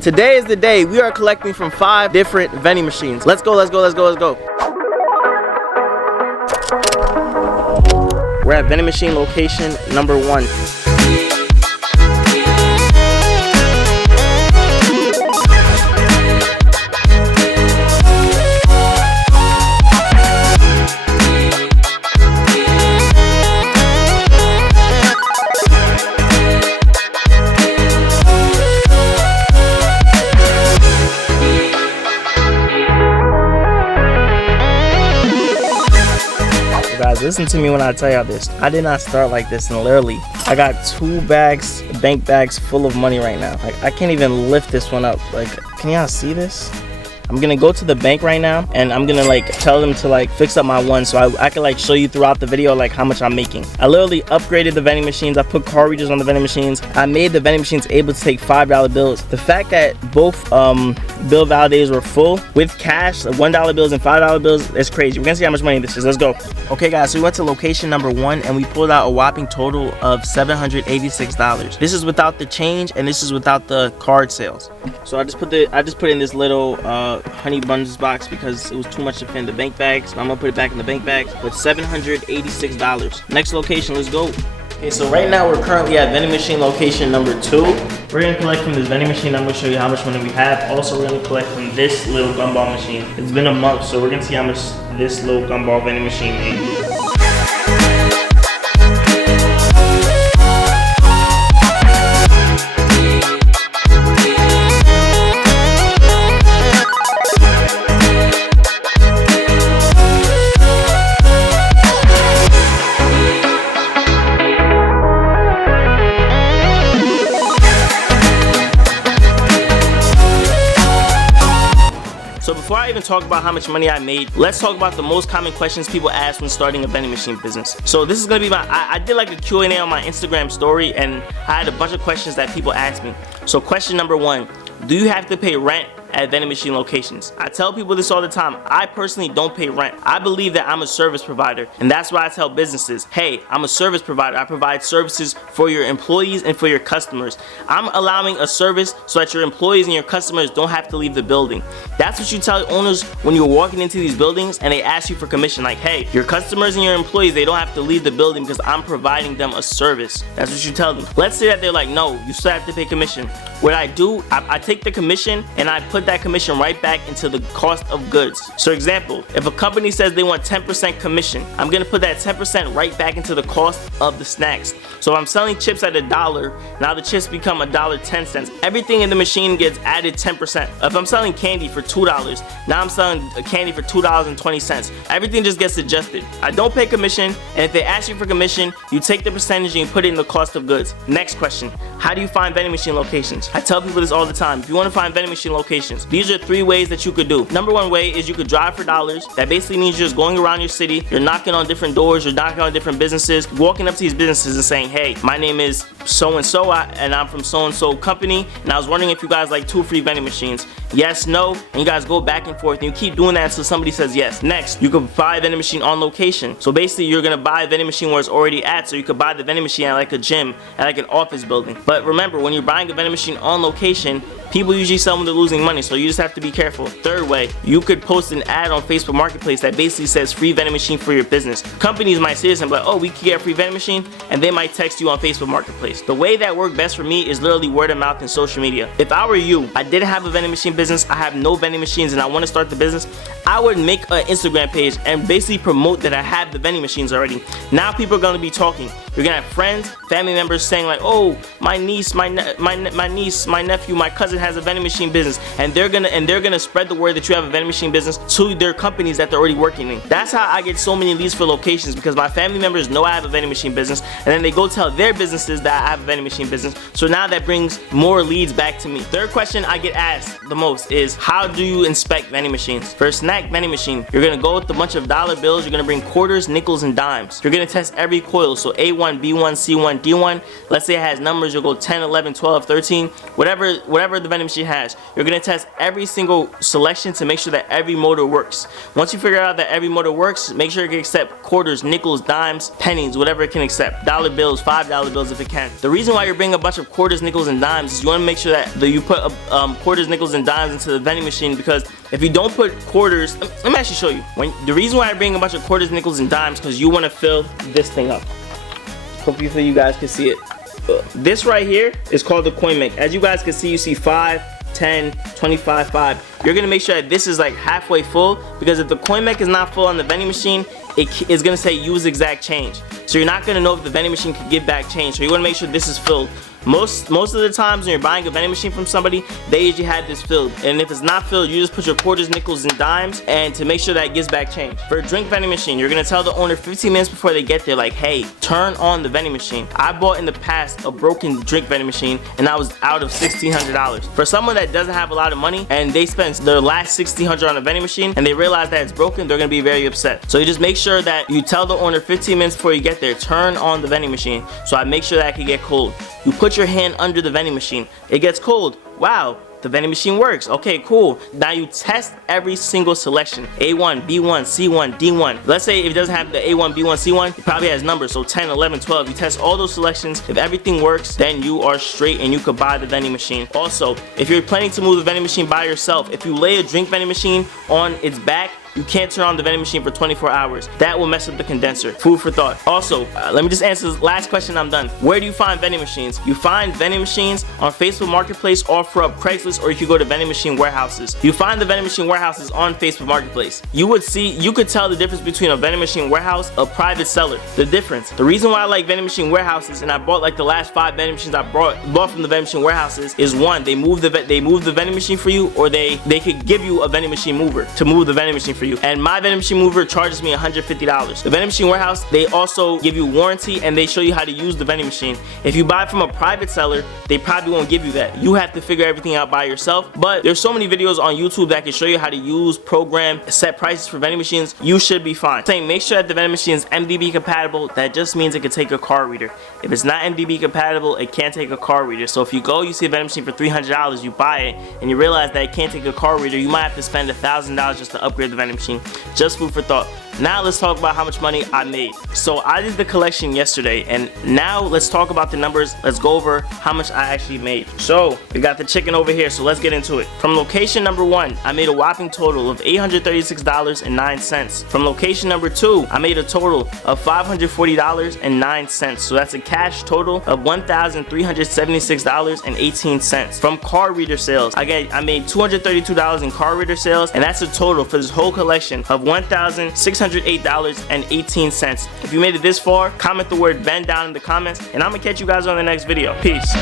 Today is the day. We are collecting from 5 different vending machines. Let's go, let's go, let's go, let's go. We're at vending machine location number 1. Guys, listen to me when I tell y'all this. I did not start like this, and literally, I got 2 bags, bank bags full of money right now. Like, I can't even lift this one up. Like, can y'all see this? I'm gonna go to the bank right now, and I'm gonna like tell them to like fix up my one, so I can like show you throughout the video like how much I'm making. I literally upgraded the vending machines. I put card readers on the vending machines. I made the vending machines able to take $5 bills. The fact that both bill validators were full with cash, $1 bills and $5 bills, is crazy. We're gonna see how much money this is. Let's go. Okay guys, so we went to location number 1 and we pulled out a whopping total of $786. This is without the change and this is without the card sales. So I just put in this little honey buns box because it was too much to fit in the bank bag, so I'm gonna put it back in the bank bag. But $786. Next location, let's go. Okay, so right now we're currently at vending machine location number 2. We're gonna collect from this vending machine. I'm gonna show you how much money we have. Also, we're gonna collect from this little gumball machine. It's been a month, so we're gonna see how much this little gumball vending machine made. So before I even talk about how much money I made, let's talk about the most common questions people ask when starting a vending machine business. So this is gonna be I did like a Q&A on my Instagram story, and I had a bunch of questions that people asked me. So question number 1, do you have to pay rent at vending machine locations? I tell people this all the time. I personally don't pay rent. I believe that I'm a service provider, and that's why I tell businesses, hey, I'm a service provider. I provide services for your employees and for your customers. I'm allowing a service so that your employees and your customers don't have to leave the building. That's what you tell owners when you're walking into these buildings and they ask you for commission. Like, hey, your customers and your employees, they don't have to leave the building because I'm providing them a service. That's what you tell them. Let's say that they're like, no, you still have to pay commission. What I do, I take the commission and I put that commission right back into the cost of goods. So example, if a company says they want 10% commission, I'm gonna put that 10% right back into the cost of the snacks. So if I'm selling chips at $1, now the chips become $1.10. Everything in the machine gets added 10%. If I'm selling candy for $2, now I'm selling candy for $2.20. Everything just gets adjusted. I don't pay commission, and if they ask you for commission, you take the percentage and you put it in the cost of goods. Next question, how do you find vending machine locations? I tell people this all the time. If you want to find vending machine locations, these are 3 ways that you could do. Number 1 way is you could drive for dollars. That basically means you're just going around your city, you're knocking on different doors, you're knocking on different businesses, walking up to these businesses and saying, hey, my name is so-and-so, and I'm from so-and-so company, and I was wondering if you guys like 2 free vending machines. Yes, no, and you guys go back and forth, and you keep doing that until somebody says yes. Next, you could buy a vending machine on location. So basically, you're gonna buy a vending machine where it's already at, so you could buy the vending machine at like a gym, at like an office building. But remember, when you're buying a vending machine on location, people usually sell when they're losing money, so you just have to be careful. Third way, you could post an ad on Facebook Marketplace that basically says free vending machine for your business. Companies might say this and be like, oh, we can get a free vending machine, and they might text you on Facebook Marketplace. The way that worked best for me is literally word of mouth and social media. If I were you, I didn't have a vending machine business, I have no vending machines, and I want to start the business, I would make an Instagram page and basically promote that I have the vending machines already. Now people are going to be talking. You're going to have friends, family members saying like, oh, my niece, my nephew, my cousin has a vending machine business, and they're gonna spread the word that you have a vending machine business to their companies that they're already working in. That's how I get so many leads for locations, because my family members know I have a vending machine business, and then they go tell their businesses that I have a vending machine business. So now that brings more leads back to me. Third question I get asked the most most is how do you inspect vending machines. For a snack vending machine, you're gonna go with a bunch of dollar bills. You're gonna bring quarters, nickels, and dimes. You're gonna test every coil. So A1, B1, C1, D1. Let's say it has numbers. You'll go 10, 11, 12, 13, whatever the vending machine has. You're gonna test every single selection to make sure that every motor works. Once you figure out that every motor works, make sure it can accept quarters, nickels, dimes, pennies, whatever it can accept. Dollar bills, $5 bills if it can. The reason why you're bringing a bunch of quarters, nickels, and dimes is you want to make sure that you put quarters, nickels, and dimes into the vending machine, because if you don't put quarters, let me actually show you. The reason why I bring a bunch of quarters, nickels, and dimes, because you want to fill this thing up. Hopefully you guys can see it. This right here is called the coin make. As you guys can see, you see 5, 10, 25, 5. You're gonna make sure that this is like halfway full, because if the coin mech is not full on the vending machine, it is gonna say use exact change. So you're not gonna know if the vending machine can give back change. So you wanna make sure this is filled. Most of the times when you're buying a vending machine from somebody, they usually have this filled. And if it's not filled, you just put your quarters, nickels, and dimes, and to make sure that it gives back change. For a drink vending machine, you're gonna tell the owner 15 minutes before they get there, like, hey, turn on the vending machine. I bought in the past a broken drink vending machine, and I was out of $1,600. For someone that doesn't have a lot of money, and they spend their last $1,600 on a vending machine, and they realize that it's broken, they're gonna be very upset. So you just make sure that you tell the owner 15 minutes before you get there, turn on the vending machine, so I make sure that it can get cold. You put your hand under the vending machine. It gets cold. Wow, the vending machine works. Okay, cool. Now you test every single selection. A1, B1, C1, D1. Let's say if it doesn't have the A1, B1, C1, it probably has numbers. So 10, 11, 12. You test all those selections. If everything works, then you are straight and you could buy the vending machine. Also, if you're planning to move the vending machine by yourself, if you lay a drink vending machine on its back, you can't turn on the vending machine for 24 hours. That will mess up the condenser. Food for thought. Also, let me just answer this last question, I'm done. Where do you find vending machines? You find vending machines on Facebook Marketplace, OfferUp, Craigslist, or you could go to vending machine warehouses. You find the vending machine warehouses on Facebook Marketplace. You could tell the difference between a vending machine warehouse, a private seller. The difference. The reason why I like vending machine warehouses, and I bought like the last 5 vending machines I bought from the vending machine warehouses, is one, they move the vending machine for you, or they could give you a vending machine mover to move the vending machine for you. And my vending machine mover charges me $150. The vending machine warehouse, they also give you warranty and they show you how to use the vending machine. If you buy from a private seller, they probably won't give you that. You have to figure everything out by yourself. But there's so many videos on YouTube that can show you how to use, program, set prices for vending machines. You should be fine. Saying make sure that the vending machine is MDB compatible. That just means it can take a card reader. If it's not MDB compatible, it can't take a card reader. So if you see a vending machine for $300, you buy it, and you realize that it can't take a card reader, you might have to spend $1,000 just to upgrade the vending machine. Just food for thought. Now let's talk about how much money I made. So I did the collection yesterday, and now let's talk about the numbers. Let's go over how much I actually made. So we got the chicken over here, so let's get into it. From location number 1, I made a whopping total of $836.09. From location number 2, I made a total of $540.09. So that's a cash total of $1,376.18. From card reader sales, I made $232 in card reader sales, and that's a total for this whole collection of $1,608.18. If you made it this far, comment the word "Vend" down in the comments, and I'm gonna catch you guys on the next video. Peace.